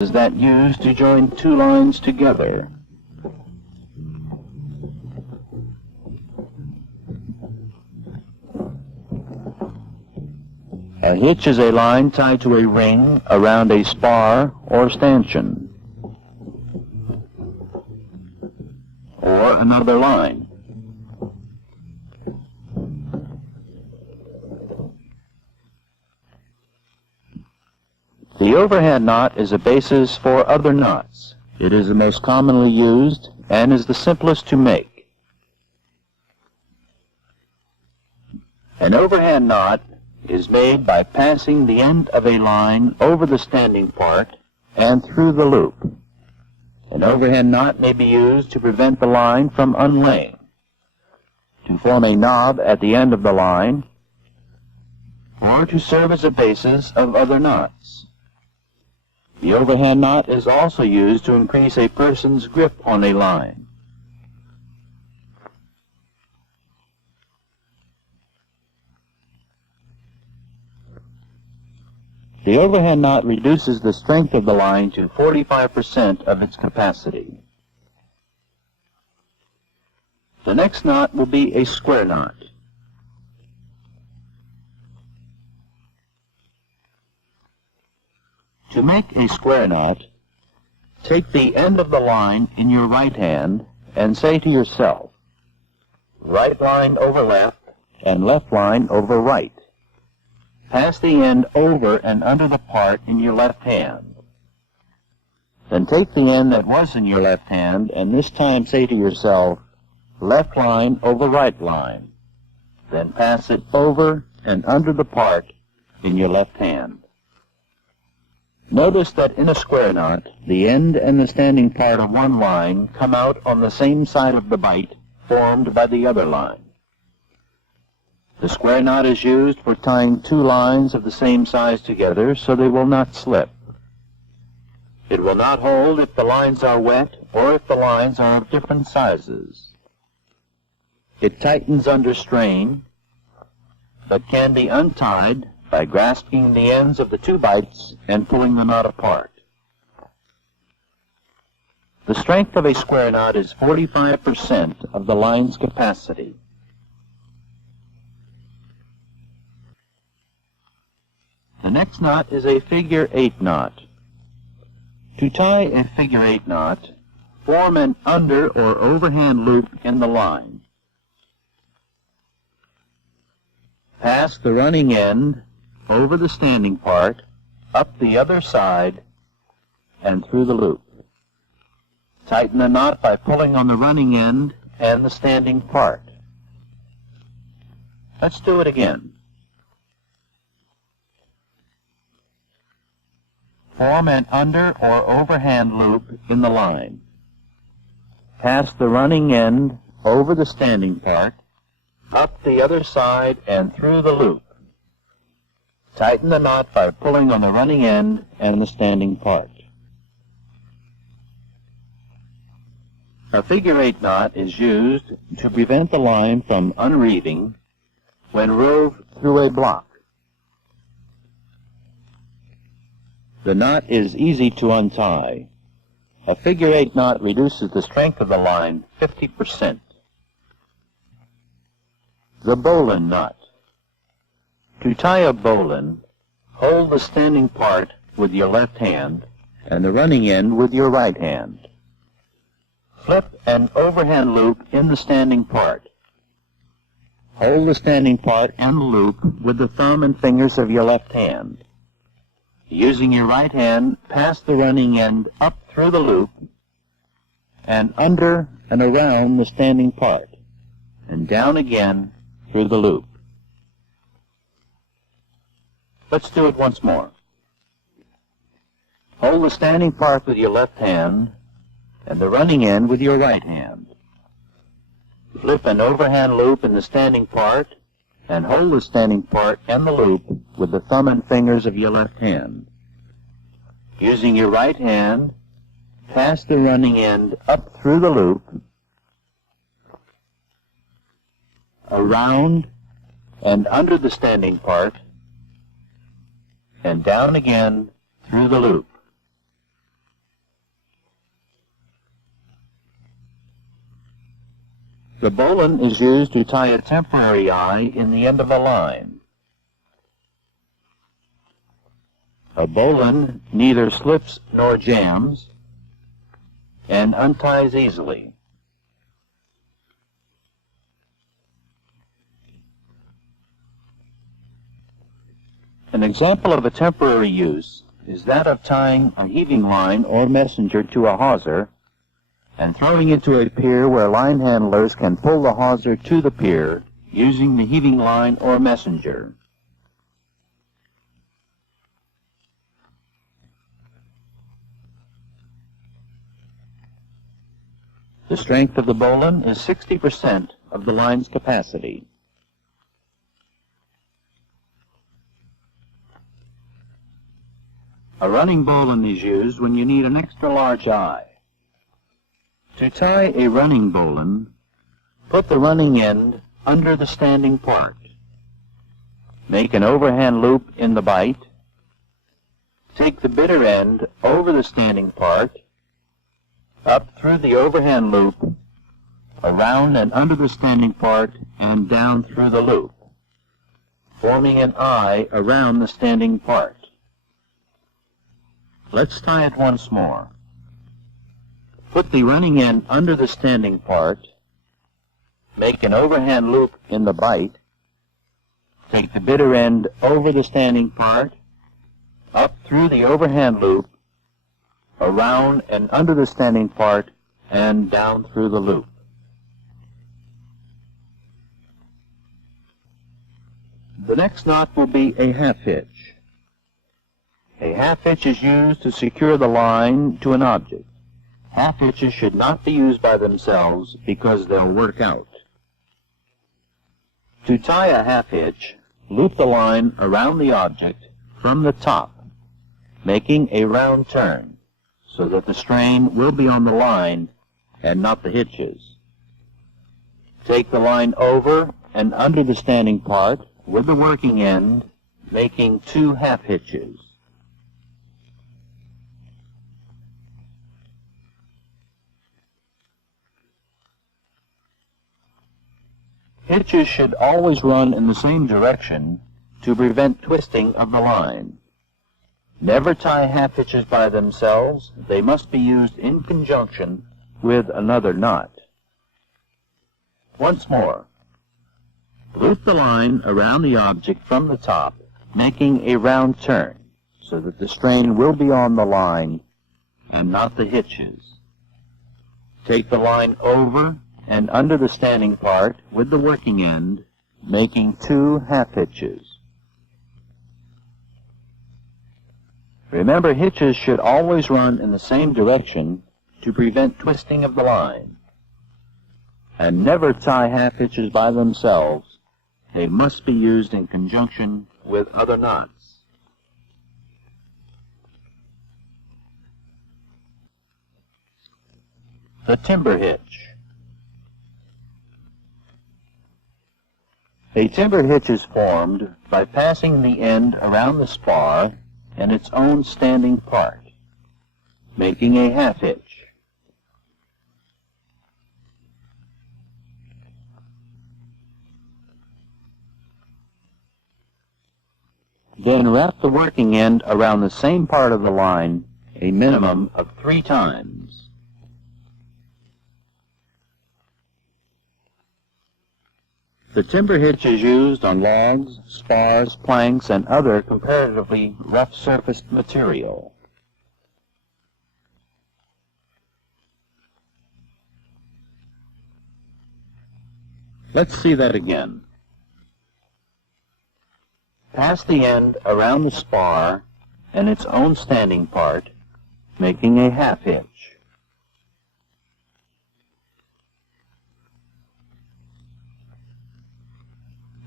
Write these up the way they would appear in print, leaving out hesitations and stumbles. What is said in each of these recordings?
that used to join two lines together. A hitch is a line tied to a ring around a spar or stanchion, or another line. The overhand knot is a basis for other knots. It is the most commonly used and is the simplest to make. An overhand knot is made by passing the end of a line over the standing part and through the loop. An overhand knot may be used to prevent the line from unlaying, to form a knob at the end of the line, or to serve as a basis of other knots. The overhand knot is also used to increase a person's grip on a line. The overhand knot reduces the strength of the line to 45% of its capacity. The next knot will be a square knot. To make a square knot, take the end of the line in your right hand and say to yourself, right line over left and left line over right. Pass the end over and under the part in your left hand. Then take the end that was in your left hand and this time say to yourself, left line over right line. Then pass it over and under the part in your left hand. Notice that in a square knot, the end and the standing part of one line come out on the same side of the bight formed by the other line. The square knot is used for tying two lines of the same size together so they will not slip. It will not hold if the lines are wet or if the lines are of different sizes. It tightens under strain, but can be untied by grasping the ends of the two bights and pulling the knot apart. The strength of a square knot is 45% of the line's capacity. The next knot is a figure 8 knot. To tie a figure 8 knot, form an under or overhand loop in the line. Pass the running end over the standing part, up the other side, and through the loop. Tighten the knot by pulling on the running end and the standing part. Let's do it again. Form an under or overhand loop in the line. Pass the running end over the standing part, up the other side, and through the loop. Tighten the knot by pulling on the running end and the standing part. A figure 8 knot is used to prevent the line from unreeving when rove through a block. The knot is easy to untie. A figure 8 knot reduces the strength of the line 50%. The bowline knot. To tie a bowline, hold the standing part with your left hand and the running end with your right hand. Flip an overhand loop in the standing part. Hold the standing part and the loop with the thumb and fingers of your left hand. Using your right hand, pass the running end up through the loop and under and around the standing part, and down again through the loop. Let's do it once more. Hold the standing part with your left hand and the running end with your right hand. Flip an overhand loop in the standing part and hold the standing part and the loop with the thumb and fingers of your left hand. Using your right hand, pass the running end up through the loop, around and under the standing part, and down again through the loop. The bowline is used to tie a temporary eye in the end of a line. A bowline neither slips nor jams and unties easily. An example of a temporary use is that of tying a heaving line or messenger to a hawser and throwing it to a pier where line handlers can pull the hawser to the pier using the heaving line or messenger. The strength of the bowline is 60% of the line's capacity. A running bowline is used when you need an extra large eye. To tie a running bowline, put the running end under the standing part. Make an overhand loop in the bight. Take the bitter end over the standing part, up through the overhand loop, around and under the standing part, and down through the loop, forming an eye around the standing part. Let's tie it once more. Put the running end under the standing part, make an overhand loop in the bight, take the bitter end over the standing part, up through the overhand loop, around and under the standing part, and down through the loop. The next knot will be a half hitch. A half hitch is used to secure the line to an object. Half hitches should not be used by themselves because they'll work out. To tie a half hitch, loop the line around the object from the top, making a round turn so that the strain will be on the line and not the hitches. Take the line over and under the standing part with the working end, making 2 half hitches. Hitches should always run in the same direction to prevent twisting of the line. Never tie half hitches by themselves. They must be used in conjunction with another knot. Once more, loop the line around the object from the top, making a round turn so that the strain will be on the line and not the hitches. Take the line over and under the standing part with the working end, making 2 half hitches. Remember, hitches should always run in the same direction to prevent twisting of the line. And never tie half hitches by themselves. They must be used in conjunction with other knots. The timber hitch. A timber hitch is formed by passing the end around the spar and its own standing part, making a half hitch. Then wrap the working end around the same part of the line a minimum of 3 times. The timber hitch is used on logs, spars, planks, and other comparatively rough-surfaced material. Let's see that again. Pass the end around the spar and its own standing part, making a half hitch.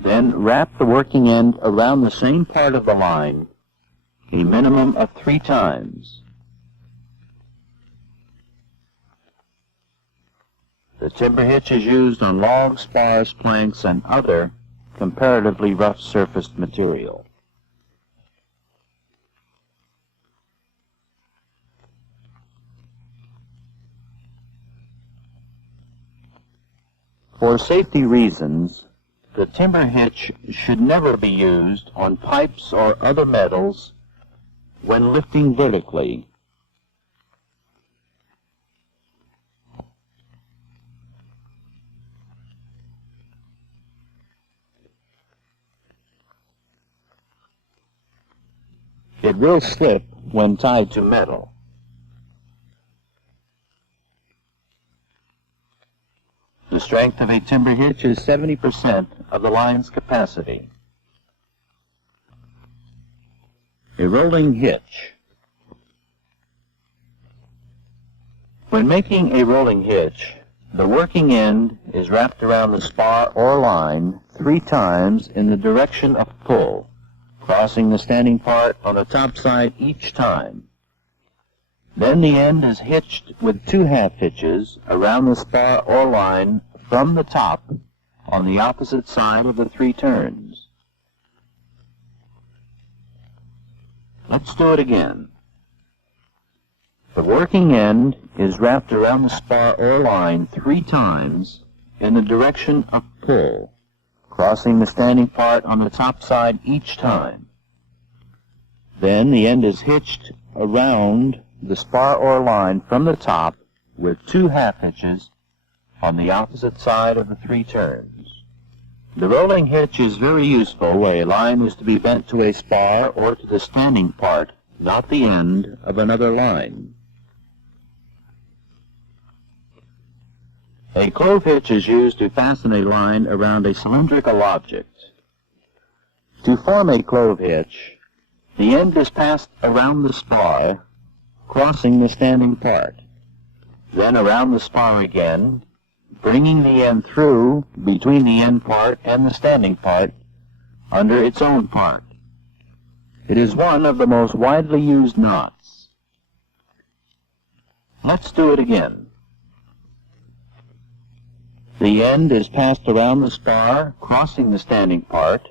Then wrap the working end around the same part of the line a minimum of 3 times. The timber hitch is used on logs, spars, planks, and other comparatively rough-surfaced material. For safety reasons, the timber hitch should never be used on pipes or other metals when lifting vertically. It will slip when tied to metal. The strength of a timber hitch is 70% of the line's capacity. A rolling hitch. When making a rolling hitch, the working end is wrapped around the spar or line 3 times in the direction of pull, crossing the standing part on the top side each time. Then the end is hitched with 2 half hitches around the spar or line from the top on the opposite side of the 3 turns. Let's do it again. The working end is wrapped around the spar or line 3 times in the direction of pull, crossing the standing part on the top side each time. Then the end is hitched around the spar or line from the top with 2 half hitches on the opposite side of the 3 turns. The rolling hitch is very useful where a line is to be bent to a spar or to the standing part, not the end of another line. A clove hitch is used to fasten a line around a cylindrical object. To form a clove hitch, the end is passed around the spar, crossing the standing part, then around the spar again, bringing the end through between the end part and the standing part under its own part. It is one of the most widely used knots. Let's do it again. The end is passed around the spar, crossing the standing part,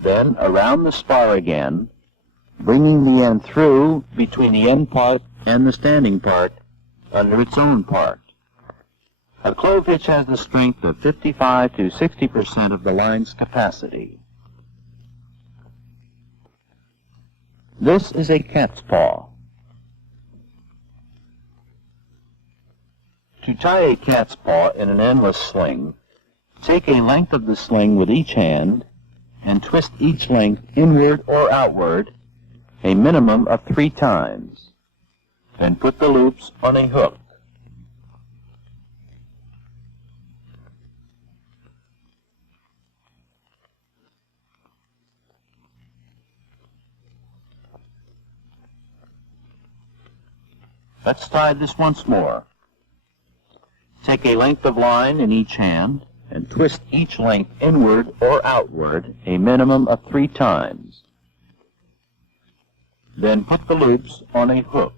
then around the spar again, bringing the end through between the end part and the standing part under its own part. A clove hitch has the strength of 55 to 60% of the line's capacity. This is a cat's paw. To tie a cat's paw in an endless sling, take a length of the sling with each hand and twist each length inward or outward a minimum of 3 times. Then put the loops on a hook. Let's tie this once more. Take a length of line in each hand and twist each length inward or outward a minimum of 3 times. Then put the loops on a hook.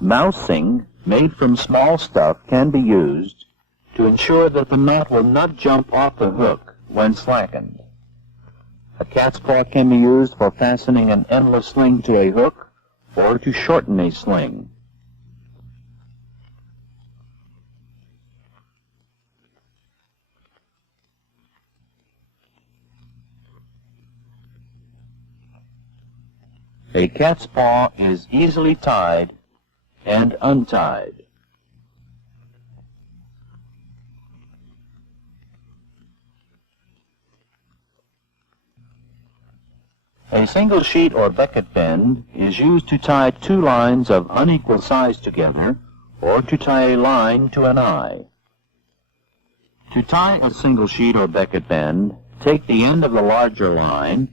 Mousing made from small stuff can be used to ensure that the knot will not jump off the hook when slackened. A cat's paw can be used for fastening an endless sling to a hook or to shorten a sling. A cat's paw is easily tied and untied. A single sheet or becket bend is used to tie 2 lines of unequal size together or to tie a line to an eye. To tie a single sheet or becket bend, take the end of the larger line,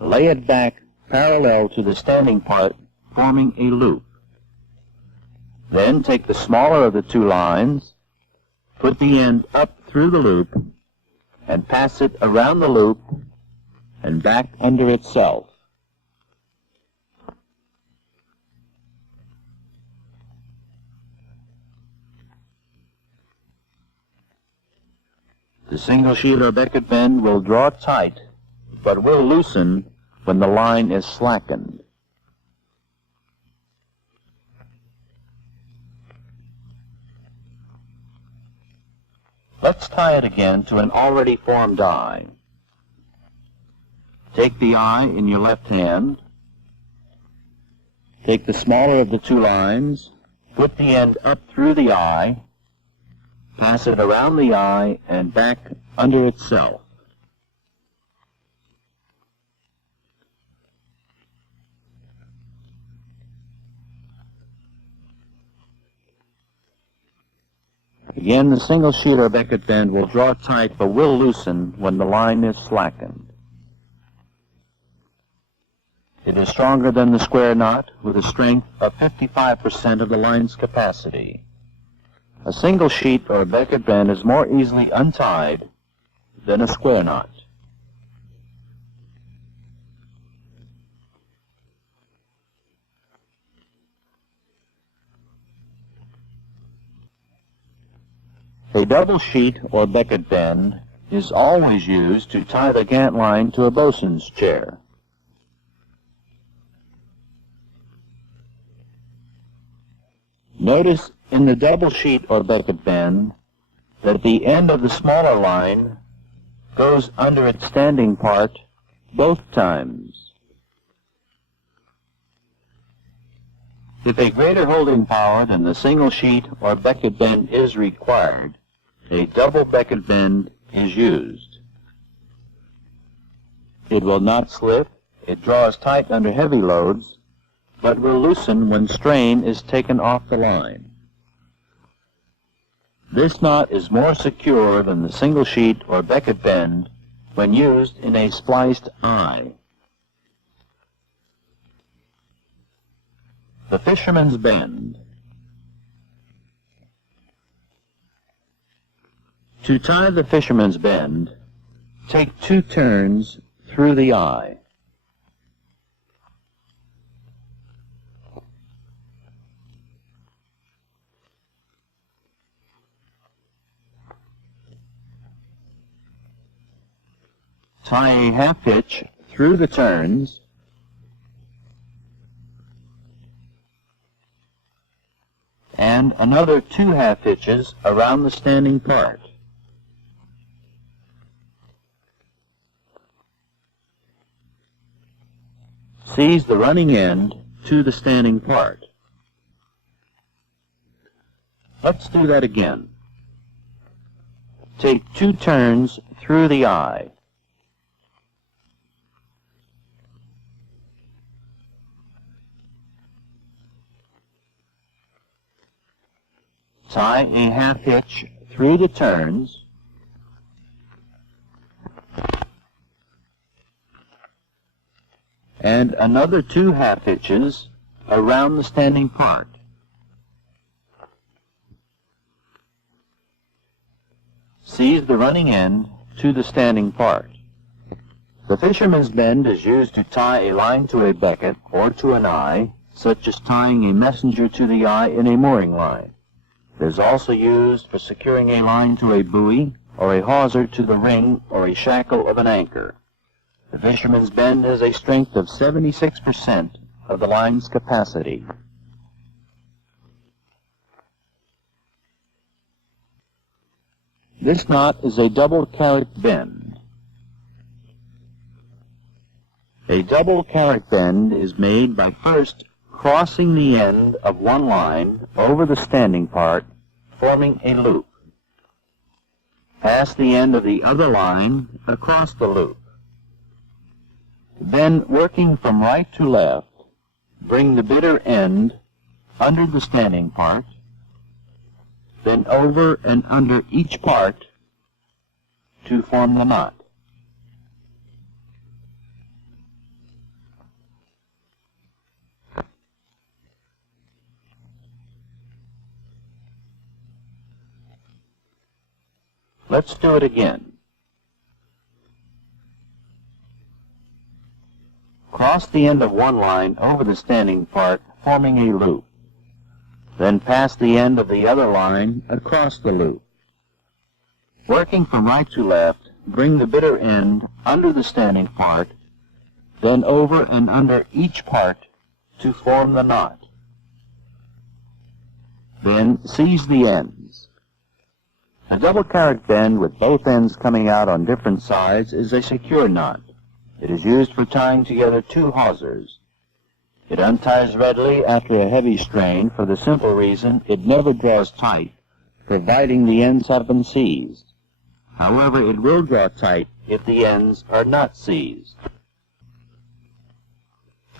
lay it back parallel to the standing part, forming a loop. Then take the smaller of the 2 lines, put the end up through the loop, and pass it around the loop and back under itself. The single sheet or becket bend will draw tight, but will loosen when the line is slackened. Let's tie it again to an already formed eye. Take the eye in your left hand. Take the smaller of the two lines, put the end up through the eye, pass it around the eye and back under itself. Again, the single sheet or Beckett bend will draw tight but will loosen when the line is slackened. It is stronger than the square knot with a strength of 55% of the line's capacity. A single sheet or Beckett bend is more easily untied than a square knot. A double sheet or Beckett bend is always used to tie the gant line to a bosun's chair. Notice in the double sheet or Beckett bend that the end of the smaller line goes under its standing part both times. If a greater holding power than the single sheet or Beckett bend is required, a double Beckett bend is used. It will not slip, it draws tight under heavy loads, but will loosen when strain is taken off the line. This knot is more secure than the single sheet or Beckett bend when used in a spliced eye. The fisherman's bend. To tie the fisherman's bend, take 2 turns through the eye. Tie a half hitch through the turns and another 2 half hitches around the standing part. Seize the running end to the standing part. Let's do that again. Take 2 turns through the eye. Tie a half hitch through the turns and another 2 half hitches around the standing part. Seize the running end to the standing part. The fisherman's bend is used to tie a line to a Beckett or to an eye, such as tying a messenger to the eye in a mooring line. It is also used for securing a line to a buoy or a hawser to the ring or a shackle of an anchor. The fisherman's bend has a strength of 76% of the line's capacity. This knot is a double carrot bend. A double carrot bend is made by first crossing the end of one line over the standing part, forming a loop. Pass the end of the other line across the loop. Then, working from right to left, bring the bitter end under the standing part, then over and under each part to form the knot. Let's do it again. Cross the end of one line over the standing part, forming a loop. Then pass the end of the other line across the loop. Working from right to left, bring the bitter end under the standing part, then over and under each part to form the knot. Then seize the ends. A double carrot bend with both ends coming out on different sides is a secure knot. It is used for tying together two hawsers. It unties readily after a heavy strain for the simple reason it never draws tight, providing the ends have been seized. However, it will draw tight if the ends are not seized.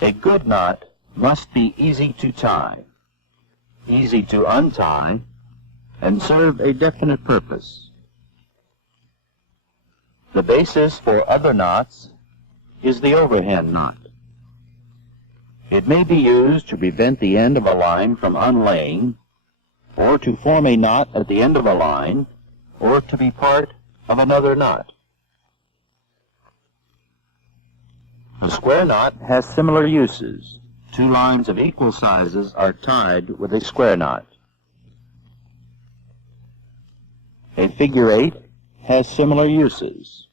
A good knot must be easy to tie, easy to untie, and serve a definite purpose. The basis for other knots is the overhand knot. It may be used to prevent the end of a line from unlaying, or to form a knot at the end of a line, or to be part of another knot. A square knot has similar uses. Two lines of equal sizes are tied with a square knot. A figure eight has similar uses.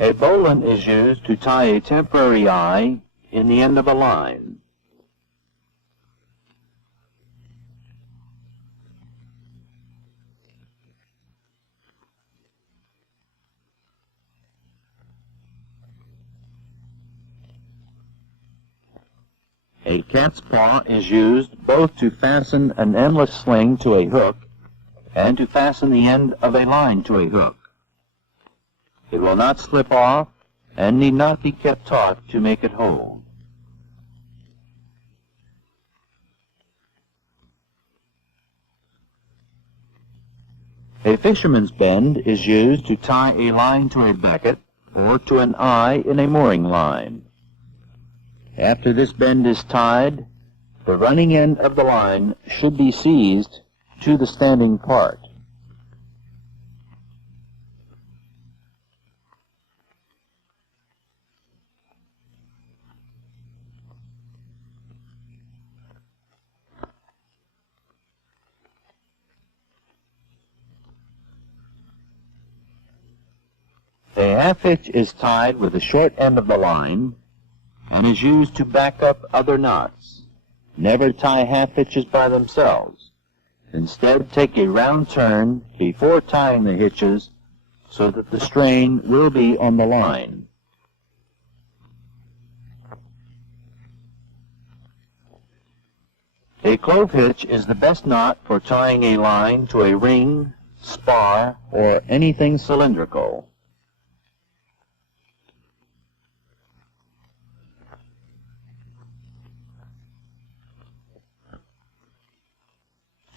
A bowline is used to tie a temporary eye in the end of a line. A cat's paw is used both to fasten an endless sling to a hook and to fasten the end of a line to a hook. It will not slip off and need not be kept taut to make it hold. A fisherman's bend is used to tie a line to a becket or to an eye in a mooring line. After this bend is tied, the running end of the line should be seized to the standing part. A half hitch is tied with the short end of the line and is used to back up other knots. Never tie half hitches by themselves. Instead, take a round turn before tying the hitches so that the strain will be on the line. A clove hitch is the best knot for tying a line to a ring, spar, or anything cylindrical.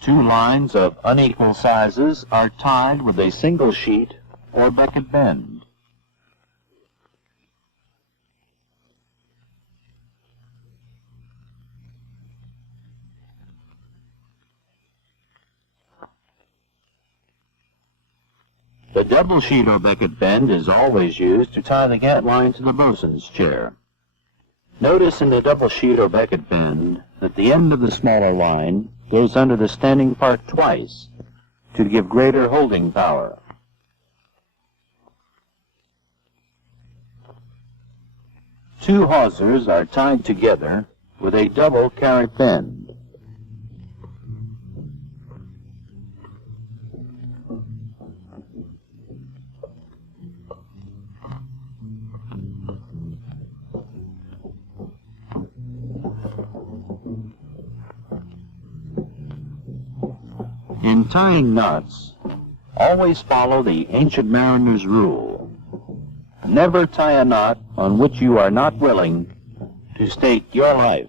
Two lines of unequal sizes are tied with a single sheet or becket bend. The double sheet or becket bend is always used to tie the gat line to the bosun's chair. Notice in the double sheet or becket bend that the end of the smaller line goes under the standing part twice to give greater holding power. Two hawsers are tied together with a double carrot bend. In tying knots, always follow the ancient mariner's rule. Never tie a knot on which you are not willing to stake your life.